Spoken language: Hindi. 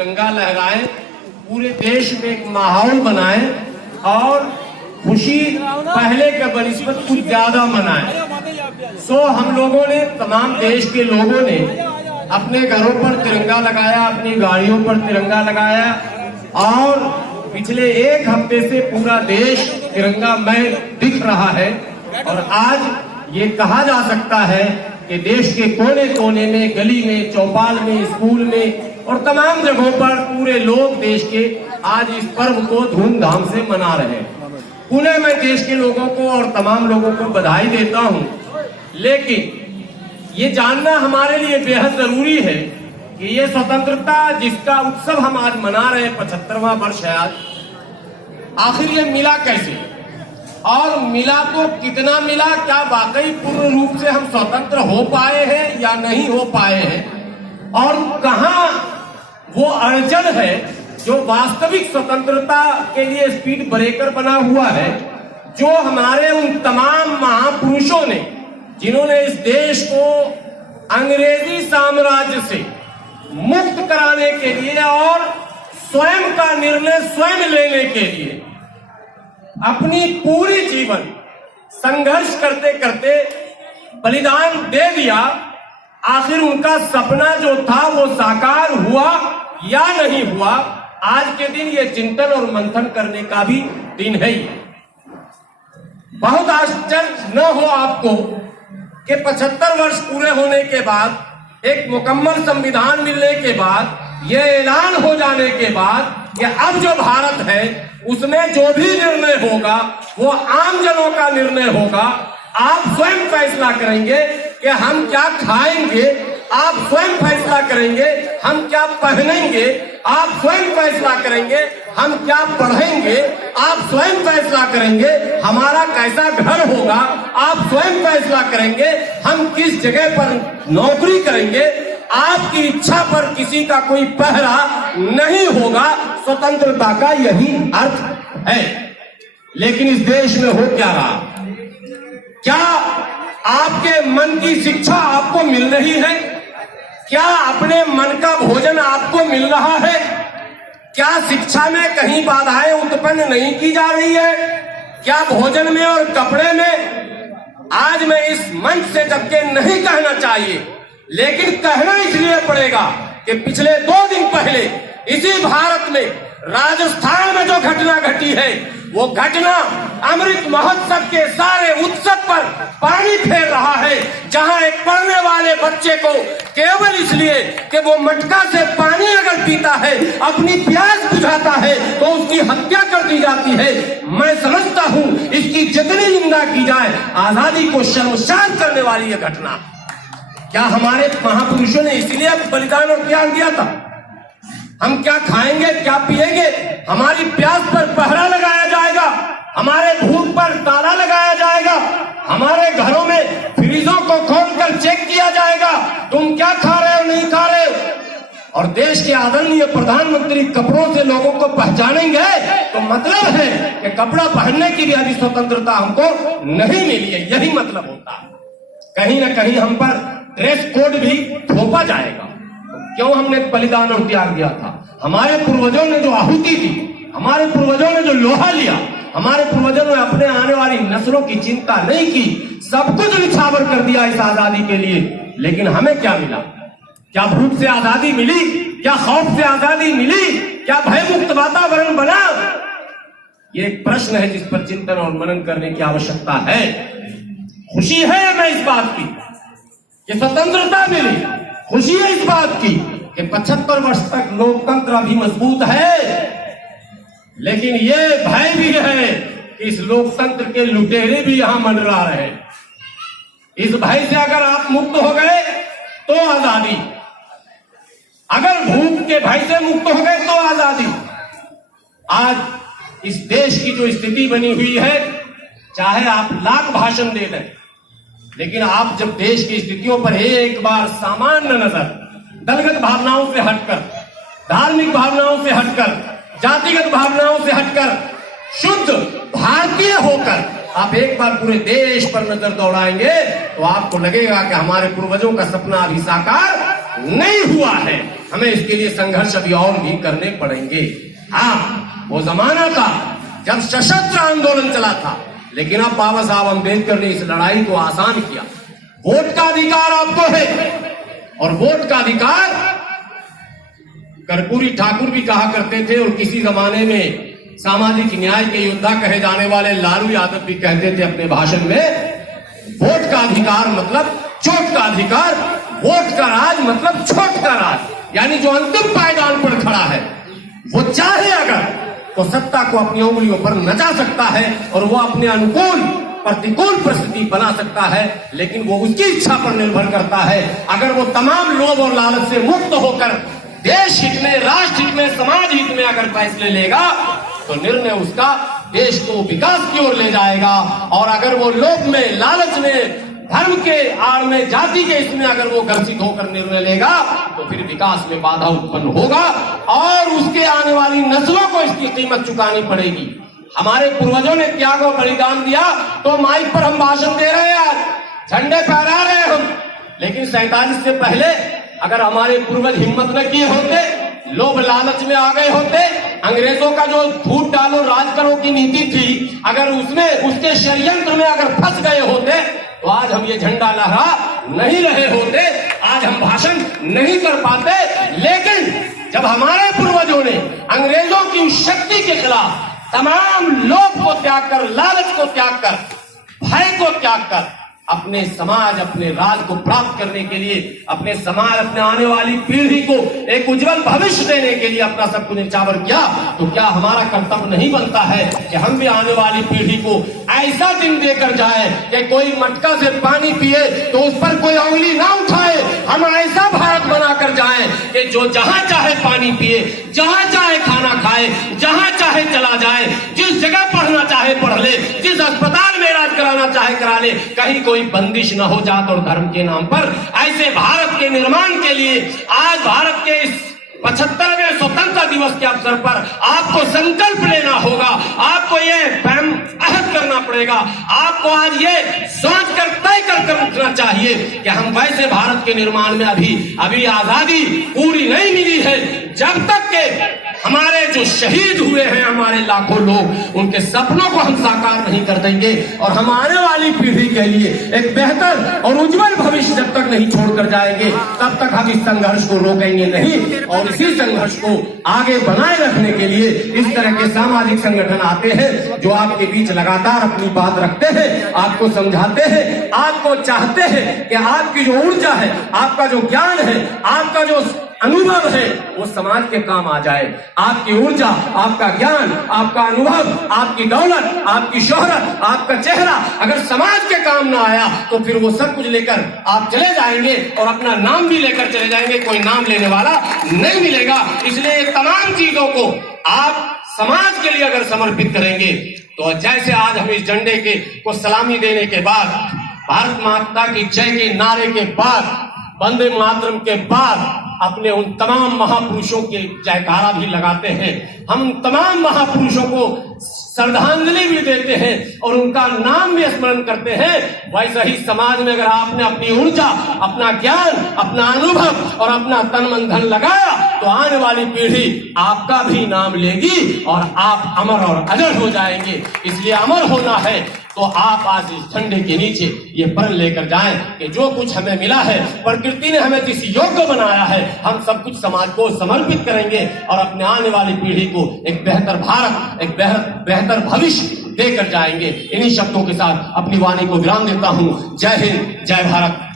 तिरंगा लहराएं, पूरे देश में एक माहौल बनाएं और खुशी पहले के बनिस्बत कुछ ज्यादा मनाएं। सो हम लोगों ने, तमाम देश के लोगों ने अपने घरों पर तिरंगा लगाया, अपनी गाड़ियों पर तिरंगा लगाया और पिछले एक हफ्ते से पूरा देश तिरंगामय दिख रहा है। और आज ये कहा जा सकता है कि देश के कोने कोने में, गली में, चौपाल में, स्कूल में और तमाम जगहों पर पूरे लोग देश के आज इस पर्व को धूमधाम से मना रहे हैं। उन्हें मैं देश के लोगों को और तमाम लोगों को बधाई देता हूं, लेकिन ये जानना हमारे लिए बेहद जरूरी है कि ये स्वतंत्रता जिसका उत्सव हम आज मना रहे हैं, 75वां वर्ष है आज, आखिर ये मिला कैसे और मिला तो कितना मिला? क्या वाकई पूर्ण रूप से हम स्वतंत्र हो पाए हैं या नहीं हो पाए हैं? और कहां वो अड़चन है जो वास्तविक स्वतंत्रता के लिए स्पीड ब्रेकर बना हुआ है, जो हमारे उन तमाम महापुरुषों ने, जिन्होंने इस देश को अंग्रेजी साम्राज्य से मुक्त कराने के लिए और स्वयं का निर्णय स्वयं लेने के लिए अपनी पूरी जीवन संघर्ष करते करते बलिदान दे दिया, आखिर उनका सपना जो था वो साकार हुआ या नहीं हुआ? आज के दिन ये चिंतन और मंथन करने का भी दिन है। बहुत आश्चर्य न हो आपको कि 75 वर्ष पूरे होने के बाद, एक मुकम्मल संविधान मिलने के बाद, यह ऐलान हो जाने के बाद कि अब जो भारत है उसमें जो भी निर्णय होगा वो आम जनों का निर्णय होगा। आप स्वयं फैसला करेंगे कि हम क्या खाएंगे, आप स्वयं फैसला करेंगे हम क्या पहनेंगे, आप स्वयं फैसला करेंगे हम क्या पढ़ेंगे, आप स्वयं फैसला करेंगे हमारा कैसा घर होगा, आप स्वयं फैसला करेंगे हम किस जगह पर नौकरी करेंगे। आपकी इच्छा पर किसी का कोई पहरा नहीं होगा। स्वतंत्रता का यही अर्थ है। लेकिन इस देश में हो क्या रहा? क्या आपके मन की शिक्षा आपको मिल रही है? क्या अपने मन का भोजन आपको मिल रहा है? क्या शिक्षा में कहीं बाधाएं उत्पन्न नहीं की जा रही है? क्या भोजन में और कपड़े में? आज मैं इस मंच से जबकि नहीं कहना चाहिए, लेकिन कहना इसलिए पड़ेगा कि पिछले 2 दिन पहले इसी भारत में राजस्थान में जो घटना घटी है, वो घटना अमृत महोत्सव के सारे उत्सव पर पानी फेर रहा है। जहां एक पढ़ने वाले बच्चे को केवल इसलिए कि वो मटका से पानी अगर पीता है, अपनी प्यास बुझाता है, तो उसकी हत्या कर दी जाती है। मैं समझता हूं इसकी जितनी निंदा की जाए, आजादी को शर्मसार करने वाली यह घटना। क्या हमारे महापुरुषों ने इसलिए बलिदान और त्याग दिया था? हम क्या खाएंगे, क्या पिएंगे? हमारी प्यास पर पहरा लगाया जाएगा, हमारे भूख पर ताला लगाया जाएगा, हमारे घरों में फ्रीजों को खोलकर चेक किया जाएगा, तुम क्या खा रहे हो, नहीं खा रहे हो। और देश के आदरणीय प्रधानमंत्री कपड़ों से लोगों को पहचानेंगे, तो मतलब है कि कपड़ा पहनने की भी अभी स्वतंत्रता हमको नहीं मिली है। यही मतलब होता है। कहीं ना कहीं हम पर ड्रेस कोड भी थोपा जाएगा। क्यों हमने बलिदान और त्याग दिया था? हमारे पूर्वजों ने जो आहुति दी, हमारे पूर्वजों ने जो लोहा लिया, हमारे पूर्वजों ने अपने आने वाली नस्लों की चिंता नहीं की, सब कुछ निछावर कर दिया इस आजादी के लिए। लेकिन हमें क्या मिला? क्या भूख से आजादी मिली? क्या खौफ से आजादी मिली? क्या भय मुक्त वातावरण बना? ये एक प्रश्न है जिस पर चिंतन और मनन करने की आवश्यकता है। खुशी है हमें इस बात की कि स्वतंत्रता मिली, खुशी है इस बात की कि 75 वर्ष तक लोकतंत्र अभी मजबूत है, लेकिन ये भय भी है कि इस लोकतंत्र के लुटेरे भी यहां मंडरा रहे। इस भय से अगर आप मुक्त हो गए तो आजादी, अगर भूख के भय से मुक्त हो गए तो आजादी। आज इस देश की जो स्थिति बनी हुई है, चाहे आप लाख भाषण दे दें, लेकिन आप जब देश की स्थितियों पर एक बार सामान्य नजर, दलगत भावनाओं से हटकर, धार्मिक भावनाओं से हटकर, जातिगत भावनाओं से हटकर, शुद्ध भारतीय होकर आप एक बार पूरे देश पर नजर दौड़ाएंगे, तो आपको लगेगा कि हमारे पूर्वजों का सपना अभी साकार नहीं हुआ है। हमें इसके लिए संघर्ष अभी और भी करने पड़ेंगे। हाँ, वो जमाना था जब सशस्त्र आंदोलन चला था, लेकिन अब बाबा साहब अम्बेडकर ने इस लड़ाई को आसान किया। वोट का अधिकार आपको है, और वोट का अधिकार कर्पूरी ठाकुर भी कहा करते थे, और किसी जमाने में सामाजिक न्याय के योद्धा कहे जाने वाले लालू यादव भी कहते थे अपने भाषण में, वोट का अधिकार मतलब चोट का अधिकार, वोट का राज मतलब छोट का राज। यानी जो अंतिम पायदान पर खड़ा है वो चाहे अगर तो सत्ता को अपनी उंगलियों पर नचा सकता है, और वो अपने अनुकूल प्रतिकूल परिस्थिति बना सकता है, लेकिन वो उसकी इच्छा पर निर्भर करता है। अगर वो तमाम लोभ और लालच से मुक्त होकर देश हित में, राष्ट्र हित में, समाज हित में अगर फैसले लेगा तो निर्णय उसका देश को विकास की ओर ले जाएगा। और अगर वो लोभ में, लालच में, धर्म के आड़ में, जाति के इसमें अगर वो ग्रसित होकर निर्णय लेगा तो फिर विकास में बाधा उत्पन्न होगा, और उसके आने वाली नस्लों को इसकी कीमत चुकानी पड़ेगी। हमारे पूर्वजों ने त्याग और बलिदान दिया, तो माइक पर हम भाषण दे रहे हैं, आज झंडे फहरा रहे हैं हम, लेकिन 47 से पहले अगर हमारे पूर्वज हिम्मत न किए होते, लोभ लालच में आ गए होते, अंग्रेजों का जो फूट डालो राज करो की नीति थी, अगर उसमें, उसके षड्यंत्र में अगर फंस गए होते, तो आज हम ये झंडा लहरा नहीं रहे होते, आज हम भाषण नहीं कर पाते। लेकिन जब हमारे पूर्वजों ने अंग्रेजों की उस शक्ति के खिलाफ तमाम लोभ को त्याग कर, लालच को त्याग कर, भय को त्याग कर अपने समाज, अपने राज को प्राप्त करने के लिए, अपने समाज, अपने आने वाली पीढ़ी को एक उज्जवल भविष्य देने के लिए अपना सब कुछ न्यौछावर किया, तो क्या हमारा कर्तव्य नहीं बनता है कि हम भी आने वाली पीढ़ी को ऐसा दिन देकर जाए कि कोई मटका से पानी पिए तो उस पर कोई उंगली ना उठाए। हम ऐसा भारत बनाकर जाए कि जो जहां चाहे पानी पिए, जहां चाहे खाना खाए, जहां चाहे चला जाए, जिस जगह पढ़ना चाहे पढ़ ले, जिस अस्पताल में इलाज कराना चाहे करा ले, कहीं कोई बंदिश न हो जात और धर्म के नाम पर। ऐसे भारत के निर्माण के लिए आज भारत के इस 75वें स्वतंत्रता दिवस के अवसर पर आपको संकल्प लेना होगा, आपको ये अहद करना पड़ेगा, आपको आज ये सोच कर तय कर उठना चाहिए कि हम वैसे भारत के निर्माण में अभी आजादी पूरी नहीं मिली है जब तक के हमारे जो शहीद हुए हैं, हमारे लाखों लोग, उनके सपनों को हम साकार नहीं कर देंगे, और हम आने वाली पीढ़ी के लिए एक बेहतर और उज्जवल भविष्य जब तक नहीं छोड़कर जाएंगे, तब तक हम इस संघर्ष को रोकेंगे नहीं। और इसी संघर्ष को आगे बनाए रखने के लिए इस तरह के सामाजिक संगठन आते हैं, जो आपके बीच लगातार अपनी बात रखते हैं, आपको समझाते हैं, आपको चाहते हैं कि आपकी जो ऊर्जा है, आपका जो ज्ञान है, आपका जो अनुभव है, वो समाज के काम आ जाए। आपकी ऊर्जा, आपका ज्ञान, आपका अनुभव, आपकी दौलत, आपकी शोहरत, आपका चेहरा अगर समाज के काम ना आया तो फिर वो सब कुछ लेकर आप चले जाएंगे, और अपना नाम भी लेकर चले जाएंगे, कोई नाम लेने वाला नहीं मिलेगा। इसलिए ये तमाम चीजों को आप समाज के लिए अगर समर्पित करेंगे, तो जैसे आज हम इस झंडे को सलामी देने के बाद, भारत माता की जय के नारे के बाद, वंदे मातरम के बाद अपने उन तमाम महापुरुषों के जयकारा भी लगाते हैं, हम तमाम महापुरुषों को श्रद्धांजलि भी देते हैं और उनका नाम भी स्मरण करते हैं। वैसे ही समाज में अगर आपने अपनी ऊर्जा, अपना ज्ञान, अपना अनुभव और अपना तन मन धन लगाया, तो आने वाली पीढ़ी आपका भी नाम लेगी और आप अमर और अजर हो जाएंगे। इसलिए अमर होना है तो आप आज इस झंडे के नीचे ये प्रण लेकर जाएं कि जो कुछ हमें मिला है, प्रकृति ने हमें जिस योग्य बनाया है, हम सब कुछ समाज को समर्पित करेंगे और अपने आने वाली पीढ़ी को एक बेहतर भारत, एक बेहतर भविष्य देकर जाएंगे। इन्हीं शब्दों के साथ अपनी वाणी को विराम देता हूँ। जय हिंद, जय भारत।